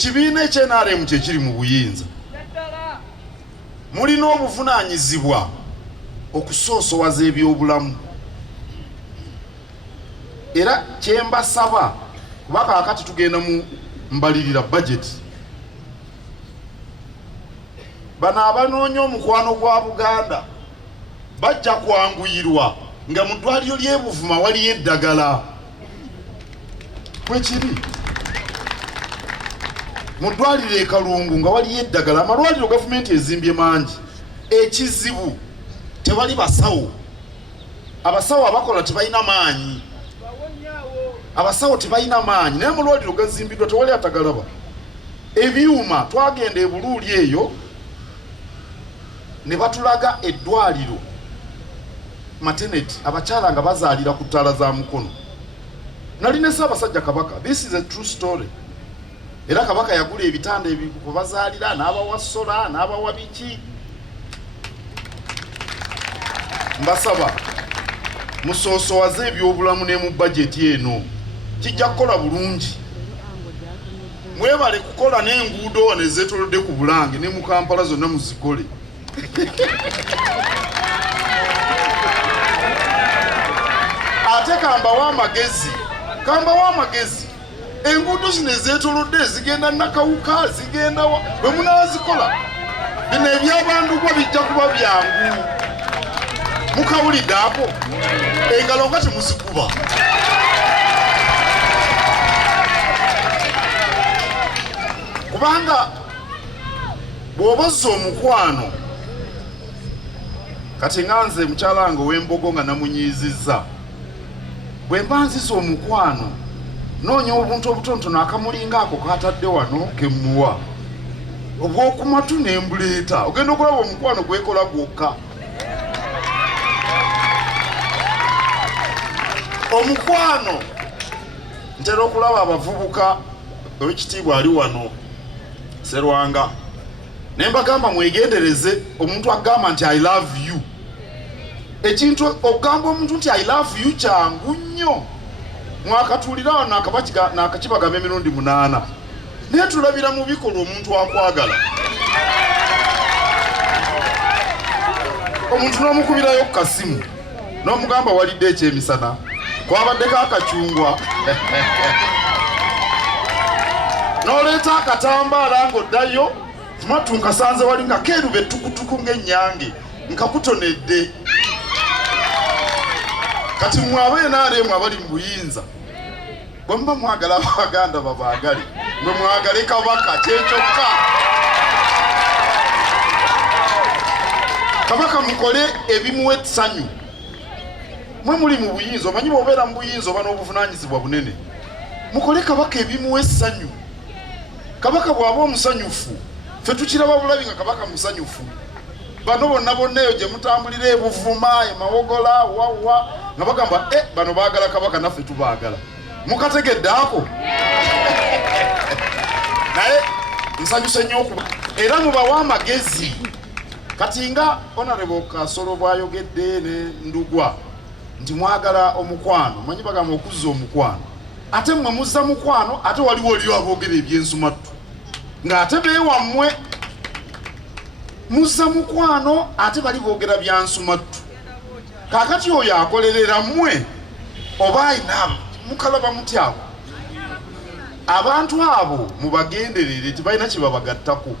Kibiina ekyenaremu kyekiri mu buyinza mulina obuvunaanyizibwa okusoosowaza ebyobulamu era kyembasaba kuba kaakati tugenda mu mbalirira budget bano abanoonya omukwano gwa Buganda bajja kwanguyirwa nga mu ddwaliro ly'e Buvuma waliyo eddagala kwekiri mu ddwaliro e Kalungu nga waliyo eddagala amalwaliro gavumenti ezimbye mangi ekizibu tewali basawo abasawo abakola tebalina maanyi abasawo tebalina maanyi naye amalwaliro gazimbiddwa tewali atagalaba ebyuma twagenda e Buluuli eyo ne batulaga eddwaliro maternity abakyala nga bazaalira ku ttaala za mukono nali ne Ssaabasajja Kabaka. This is a true story. Era Kabaka yagula ebitanda ebikubazaalira n'abawa sola n'abawa biki. Mbasaba musoosowaze ebyobulamu ne mu budget eno kijja kukola bulungi. Mwebale kukola n'enguudo ne zeetolodde ku Bulange ne mu Kampala zonna muzikole. Ate kambawa amagezi enguudo zino ezeetolodde zigenda Nakawuka zigenda bwe munaazikola bino ebyabandugwa bijja kuba byangu. Mukawulidde ako engalo nga temuzikuba. Kubanga bw'obazza omukwano kati nganze mukyala wange ow'Embogo nga namunyiizizza bwe mba nziza omukwano noonya obuntu obutonotono akamulinga ako katadde wano kemuwa obw'okumatu ne mbuleeta ogenda okulaba omukwano gwekola gwokka. Omukwano ntera okulaba abavubuka ow'ekitiibwa ali wano Serwanga ne mbagamba mwegendereze omuntu agamba nti I love you. Ekintu okugamba omuntu nti I love you kyangu nnyo. Mwakatuulira wano nakakibagamba emirundi 8 naye tulabira mu bikolwa omuntu akwagala. Omuntu n'omukubirayo ku kasimu n'omugamba walidde ekyemisana kwabaddeko akacungwa n'oleeta akatambaala ng'oddayo tumatu nkasanze wali nga keerube tukutuku ng'ennyange nkakutonedde. Kati mwabe NRM abali mu buyinza bwe muba mwagala Abaganda babaagale mwe mwagale Kabaka kyekyokka. Kabaka mukole ebimuwa essanyu. Mwe muli mu buyinza omanyi bw'obeera mu buyinza oba n'obuvunaanyizibwa bunene mukole Kabaka ebimuwa essanyu. Kabaka bw'aba omusanyufu ffe tukiraba bulabi nga Kabaka musanyufu. Bano bonna eyo gye mutambulira e Buvuma e Mawogola wawa nga bagamba bano baagala Kabaka naffe tubaagala. Mukategedde ako? Naye nsanyuse nnyo okuba era mubawa amagezi. Kati nga Honorable Kasolo bw'ayogedde ne Ndugwa nti mwagala omukwano manyi bagamba okuzza omukwano ate mmwe muzza mukwano ate waliwo oliyo aboogera ebyensumatu ng'ate beewammwe muzza mukwano ate bali boogera byansumatu. Kaakati oyo akolerera mmwe oba ayina mukalaba muti abo abantu abo mubagenderere tebalina kye babagattako.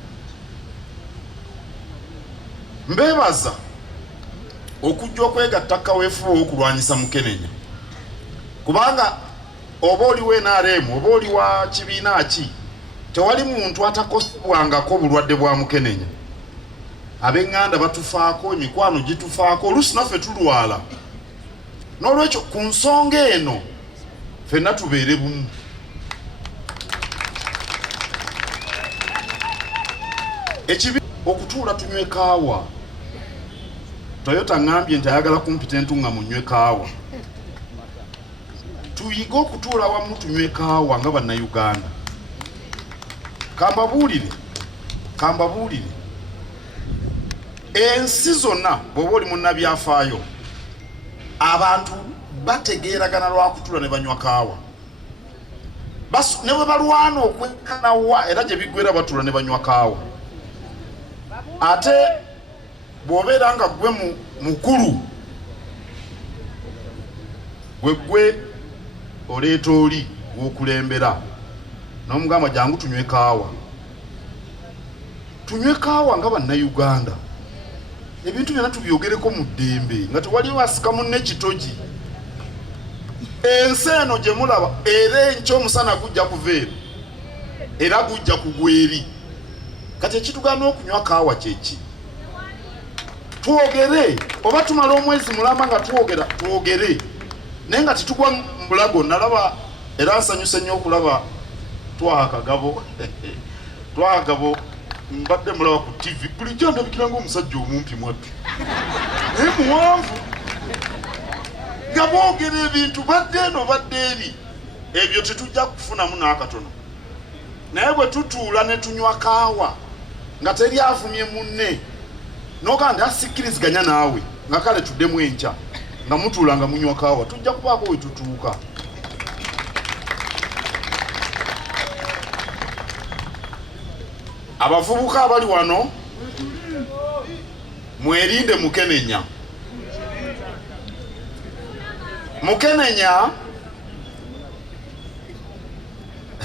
Mbeebaza okujja okwegatta kaweefuba okulwanyisa Mukenenya kubanga oba oliwo NRM oba oli wa kibiina ki tewali muntu atakosebwangako bulwadde bwa Mukenenya. Ab'eŋŋanda batufaako emikwano gitufaako oluusi naffe tulwala. N'olwekyo ku nsonga eno ffenna tubeere bumu. Ekibi okutuula tunywe kaawa. Toyota ngambye nti ayagala kumpita entunga munywe kaawa. Tuyige okutuula wamu tunywe kaawa nga bannayuganda. Kambabuulire ensi zonna bw'oba oli munnabyafaayo abantu bategeeragana lwa kutuula ne banywa kaawa. bas ne bwe balwana okwekanawa era gye biggwera batula ne banywa kaawa. Ate bw'obeera nga gwe mukulu gwe oleeta oli w'okulembera n'omugamba jangu tunywe kaawa. Tunywe kaawa nga bannayuganda, ebintu byonna tubyogereko mu ddembe nga tewaliwo asika munne kitogi. Ensi eno gye mulaba era enkya omusana gujja kuva eri era gujja kugwa eri. Kati ekitugana okunywa kaawa kyeki? Twogere oba tumala omwezi mulamba nga twogere naye nga tetugwa mu bulago. Nalaba era nsanyuse nnyo okulaba Twakagabo Twakagabo mbadde mulaba ku TV bulijjo ndabikira ng'omusajja omumpi mwattu naye muwanvu nga boogera ebintu badde eno badde eri. Ebyo tetujja kufunamu n'akatono, naye bwe tutuula ne tunywa kaawa nga teri avumye munne noga ndi asikkiriziganya naawe nga kale tuddemu enkya nga mutuula nga munywa kaawa, tujja kubaako we tutuuka. Abavubuka abali wano mwerinde mukenenya. Mukenenya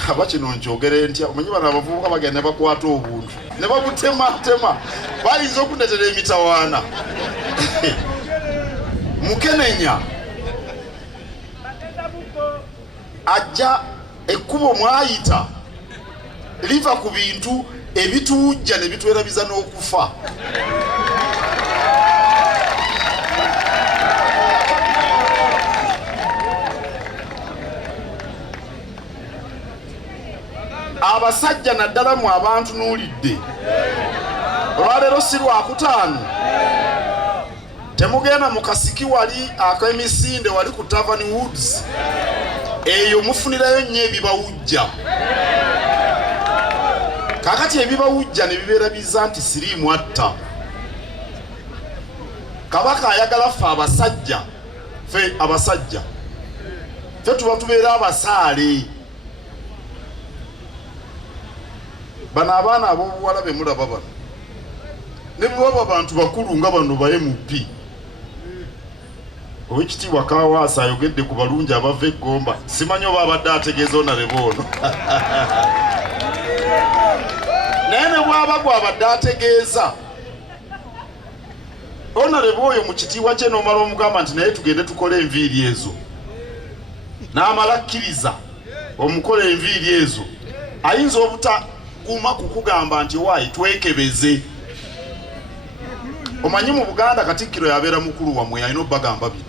aba kino nkyogere ntya, omanyi bano abavubuka bagenda ne bakwata obuntu ne babutematema bayinza okundetera emitawaana. Mukenenya ajja ekkubo mwayita liva ku bintu ebituujja ne bitwerabiza n'okufa. Abasajja naddala mu abantu n'ulidde olwaleero si Lwakutaano temugenda mu kasiki wali ak'emisinde wali ku Tavern Woods, eyo mufunirayo nnyo ebibawujja. Kakati ebibawujja ne bibeera biza nti siriimu atta. Kabaka ayagala ffe abasajja ffe tuba tubeera abasaale. Bano abaana ab'obuwala be mulaba bano ne bwaba bantu bakulu nga bano ba MP. Owekitiibwa Kaawaasa ayogedde ku balungi abava Egomba, simanyi oba abadde ategeeza onalebo ono. Naye ne bwaba gwabadde ategeeza onalebo oyo mu kitiibwa kye n'omala omugamba nti naye tugende tukole enviiri ezo, n'amala akkiriza omukola enviiri ezo, ayinza obutaguma kukugamba nti waayi twekebeze. Omanyi mu Buganda Katikkiro yabeera mukulu wammwe, alina obbagamba bino.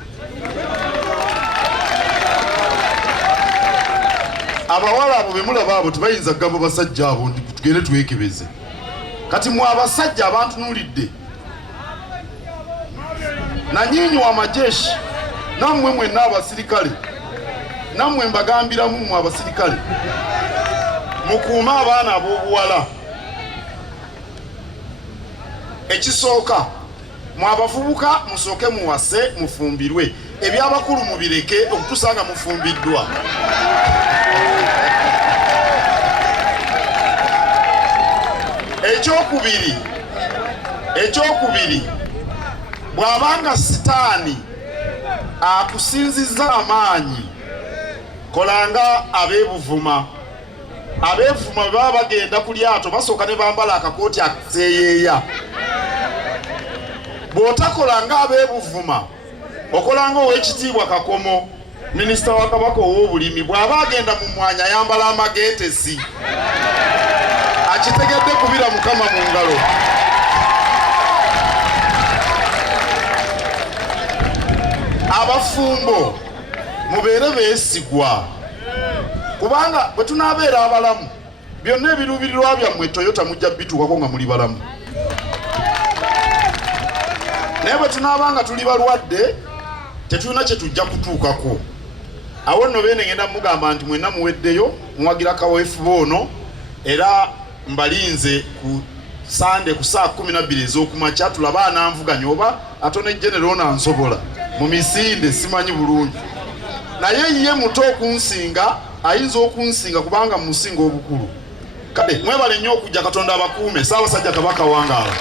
Abawala abo be mulaba abo tebayinza kugamba basajja abo ndi tugende twekebeze. Kati mwe abasajja abantunuulidde nanyinyi wa majeshi, nammwe mwenna abasirikale, nammwe mbagambiramu mwe abasirikale mukuume abaana ab'obuwala. Ekisooka mwe abavubuka musooke muwase mufumbirwe, ebyabakulu mubireke okutusanga mufumbiddwa. Ekyokubiri bw'abanga sitaani akusinzizza amaanyi, kolanga abeebuvuma. Abeevuma bwe baba bagenda ku lyato basooka ne bambala akakooti akaseeyeeya. Bw'otakolanga abeebuvuma okolanga Oweekitiibwa Kakomo, minisita wa Kabaka ow'obulimi, bw'aba agenda mu mwanya ayambala amageetesi. Akitegedde kubira Mukama mu ngalo. Abafumbo mubeere beesigwa, kubanga bwe tunaabeera abalamu byonna ebiruubirirwa byammwe Toyota mujja bituukako nga muli balamu. Naye bwe tunaabanga tuli balwadde tetulina kye tujja kutuukako. Awo nno beene ngenda mugamba nti mwenna muweddeyo muwagira kaweefuba ono, era mbalinze ku Sande ku saa 12 ez'okumakya tulaba ananvuganya oba atone General nansobola mu misinde simanyi bulungi, naye ye muto okunsinga ayinza okunsinga kubanga musinga obukulu. Kale mwebale nnyo okujja, Katonda abakuume. Ssaabasajja Kabaka wangaala.